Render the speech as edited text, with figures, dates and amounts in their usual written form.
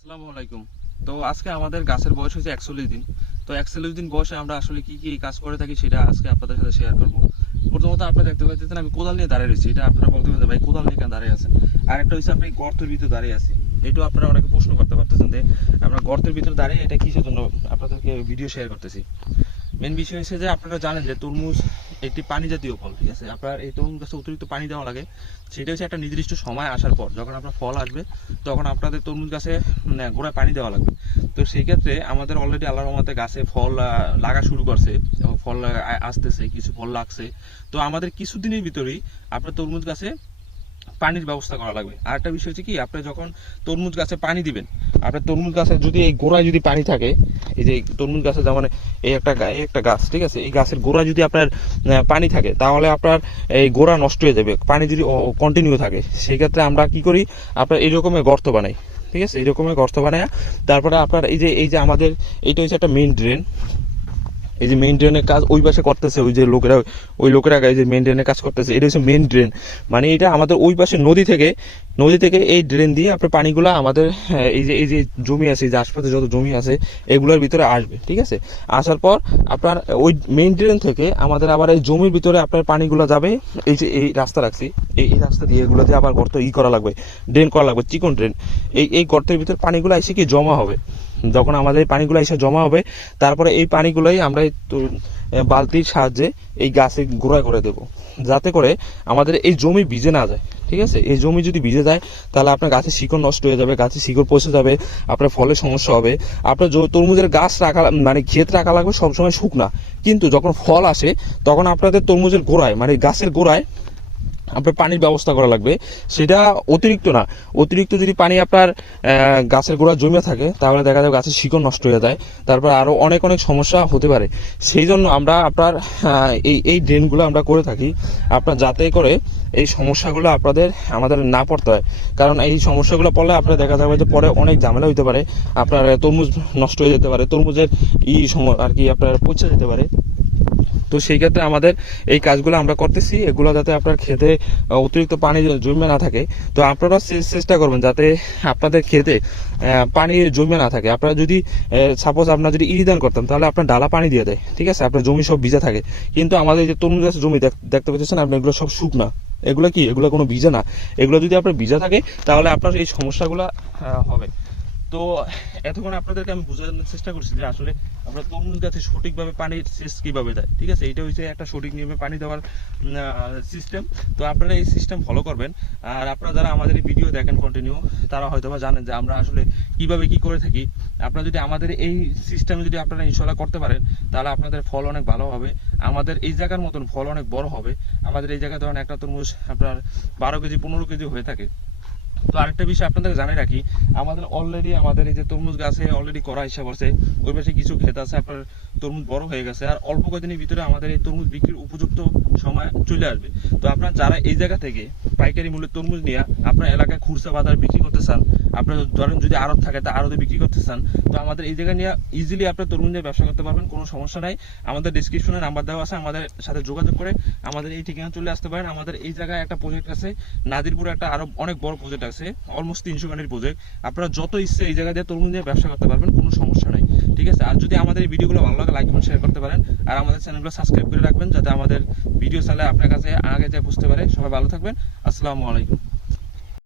আসসালামু আলাইকুম। তো আজকে আমাদের গাছের বয়স হচ্ছে 41 দিন। তো 41 দিন বয়সে আমরা আসলে কি কি কাজ করে থাকি সেটা আজকে আপনাদের সাথে শেয়ার করব। প্রথমত আপনারা দেখতে পাচ্ছেন আমি কোদাল নিয়ে দাঁড়িয়ে রয়েছি। এটা আপনারা বলতে পারেন ভাই কোদাল নিয়ে কেন দাঁড়িয়ে আছেন। আর একটা হচ্ছে আপনি গর্তের ভিতরে দাঁড়িয়ে আছি। এটাও আপনারা অনেকে প্রশ্ন করতে পারতেছেন যে আমরা গর্তের ভিতরে দাঁড়িয়ে এটা কিসের জন্য আপনাদেরকে ভিডিও শেয়ার করতেছি। মেন বিষয় হচ্ছে যে আপনারা জানেন যে তরমুজ একটি পানি জাতীয় ফল, ঠিক আছে। আপনার এই তরমুজ গাছে অতিরিক্ত পানি দেওয়া লাগে। সেটা হচ্ছে একটা নির্দিষ্ট সময় আসার পর যখন আপনার ফল আসবে তখন আপনাদের তরমুজ গাছে গোড়ায় পানি দেওয়া লাগবে। তো সেই ক্ষেত্রে আমাদের অলরেডি আল্লাহর রহমতে গাছে ফল লাগা শুরু করছে এবং ফল আসতেছে, কিছু ফল লাগছে। তো আমাদের কিছুদিনের ভিতরেই আপনার তরমুজ গাছে পানির ব্যবস্থা করা লাগবে। আর একটা বিষয় হচ্ছে কি, আপনি যখন তরমুজ গাছে পানি দিবেন, আপনার তরমুজ গাছে যদি এই গোড়ায় যদি পানি থাকে, এই যে তরমুজ গাছে যেমন এই একটা গাছ, ঠিক আছে, এই গাছের গোড়ায় যদি আপনার পানি থাকে তাহলে আপনার এই গোড়া নষ্ট হয়ে যাবে। পানি যদি কন্টিনিউ থাকে সেই ক্ষেত্রে আমরা কি করি, আপনার এই রকমের গর্ত বানাই, ঠিক আছে। এই রকমের গর্ত বানায় তারপরে আপনার এই যে আমাদের এইটা হচ্ছে একটা মেইন ড্রেন। এই যে মেইন ড্রেনের কাজ ওই পাশে করতেছে ওই লোকেরা এই যে মেইন ড্রেনের কাজ করতেছে, এটা হচ্ছে মেইন ড্রেন। মানে এটা আমাদের ওই পাশে নদী থেকে এই ড্রেন দিয়ে আপনার পানিগুলো আমাদের এই যে জমি আছে, এই যে আশপাশে যত জমি আছে এগুলোর ভিতরে আসবে, ঠিক আছে। আসার পর আপনার ওই মেইন ড্রেন থেকে আমাদের আবার এই জমির ভিতরে আপনার পানিগুলো যাবে। এই যে এই রাস্তা রাখছি, এই রাস্তা দিয়ে এগুলো দিয়ে আবার গর্ত করা লাগবে, ড্রেন করা লাগবে, চিকন ড্রেন। এই গর্তের ভিতরে পানিগুলো এসে কি জমা হবে। যখন আমাদের পানিগুলো এসে জমা হবে তারপরে এই পানিগুলোই আমরা বালতির সাহায্যে এই গাছে গোড়ায় করে দেব, যাতে করে আমাদের এই জমি ভিজে না যায়, ঠিক আছে। এই জমি যদি ভিজে যায় তাহলে আপনার গাছের শিকড় নষ্ট হয়ে যাবে, গাছের শিকড় পচে যাবে, আপনার ফলের সমস্যা হবে। আপনার তরমুজের গাছ রাখা মানে ক্ষেত রাখা লাগবে সবসময় শুকনা, কিন্তু যখন ফল আসে তখন আপনাদের তরমুজের গোড়ায় মানে গাছের গোড়ায় আপনার পানির ব্যবস্থা করা লাগবে। সেটা অতিরিক্ত না, অতিরিক্ত যদি পানি আপনার গাছের গোড়া জমে থাকে তাহলে দেখা যাবে গাছের শিকড় নষ্ট হয়ে যায়, তারপর আরও অনেক অনেক সমস্যা হতে পারে। সেই জন্য আমরা আপনার এই ড্রেনগুলো আমরা করে থাকি আপনার, যাতে করে এই সমস্যাগুলো আমাদের না পড়তে হয়। কারণ এই সমস্যাগুলো পড়লে আপনার দেখা যাবে যে পরে অনেক ঝামেলা হতে পারে, আপনার তরমুজ নষ্ট হয়ে যেতে পারে, তরমুজের আর কি আপনার পচে যেতে পারে। তো সেই ক্ষেত্রে আমাদের এই কাজগুলো আমরা করতেছি, এগুলো যাতে আপনার খেতে অতিরিক্ত পানি জমে না থাকে। তো আপনারা চেষ্টা করবেন যাতে আপনাদের খেতে পানি জমে না থাকে। আপনারা যদি সাপোজ আপনার যদি ইরিদান করতাম তাহলে আপনার ডালা পানি দিয়ে দেয়, ঠিক আছে, আপনার জমি সব ভিজা থাকে। কিন্তু আমাদের যে তরমুজ গাছের জমি দেখতে পাচ্ছেন আপনি, এগুলো সব শুকনা, এগুলো কোনো ভিজা না। এগুলো যদি আপনার ভিজা থাকে তাহলে আপনার এই সমস্যাগুলো হবে। তো এতক্ষণ আপনাদেরকে আমি বোঝানোর চেষ্টা করছি যে আসলে আমরা তরমুজ গাছে সঠিকভাবে পানির সেচ কিভাবে দেয়, ঠিক আছে। এটা হচ্ছে একটা সঠিক নিয়মে পানি দেওয়ার সিস্টেম। তো আপনারা এই সিস্টেম ফলো করবেন। আর আপনারা যারা আমাদের এই ভিডিও দেখেন কন্টিনিউ, তারা হয়তো বা জানেন যে আমরা আসলে কিভাবে কি করে থাকি। আপনারা যদি আমাদের এই সিস্টেম যদি আপনারা ইনশাল্লাহ করতে পারেন তাহলে আপনাদের ফল অনেক ভালো হবে, আমাদের এই জায়গার মতন ফল অনেক বড় হবে। আমাদের এই জায়গায় ধরেন একটা তরমুজ আপনার 12 কেজি 15 কেজি হয়ে থাকে। তো আরেকটা বিষয় আপনাদের জানিয়ে রাখি, আমাদের এই যে তরমুজ গাছে অলরেডি করা হিসাব আছে, ওই পাশে কিছু ক্ষেত আছে আপনার তরমুজ বড় হয়ে গেছে, আর অল্প কয়েকদিনের ভিতরে আমাদের এই তরমুজ বিক্রির উপযুক্ত সময় চলে আসবে। তো আপনার যারা এই জায়গা থেকে পাইকারি মূল্যে তরমুজ নিয়ে আপনার এলাকায় খুচরা বাজার বিক্রি করতে চান, আপনার ধরেন যদি আড়ত থাকে তা আড়তে বিক্রি করতে চান, তো আমাদের এই জায়গায় নিয়ে ইজিলি আপনার তরমুজ নিয়ে ব্যবসা করতে পারবেন, কোনো সমস্যা নাই। আমাদের ডিসক্রিপশনে নাম্বার দেওয়া আছে, আমাদের সাথে যোগাযোগ করে আমাদের এই ঠিকানা চলে আসতে পারেন। আমাদের এই জায়গায় একটা প্রজেক্ট আছে, নাদিরপুরে একটা আরো অনেক বড় প্রজেক্ট আছে, অলমোস্ট 300 গাড়ির প্রজেক্ট। আপনারা যত ইচ্ছে এই জায়গা দিয়ে তরমুজ দিয়ে ব্যবসা করতে পারবেন, কোনো সমস্যা নাই, ঠিক আছে। আর যদি আমাদের এই ভিডিওগুলো ভালো লাগে লাইক এবং শেয়ার করতে পারেন, আর আমাদের চ্যানেলগুলো সাবস্ক্রাইব করে রাখবেন যাতে আমাদের ভিডিও চাইলে আপনার কাছে আগে যায় বুঝতে পারে। সবাই ভালো থাকবেন, আসসালামু আলাইকুম।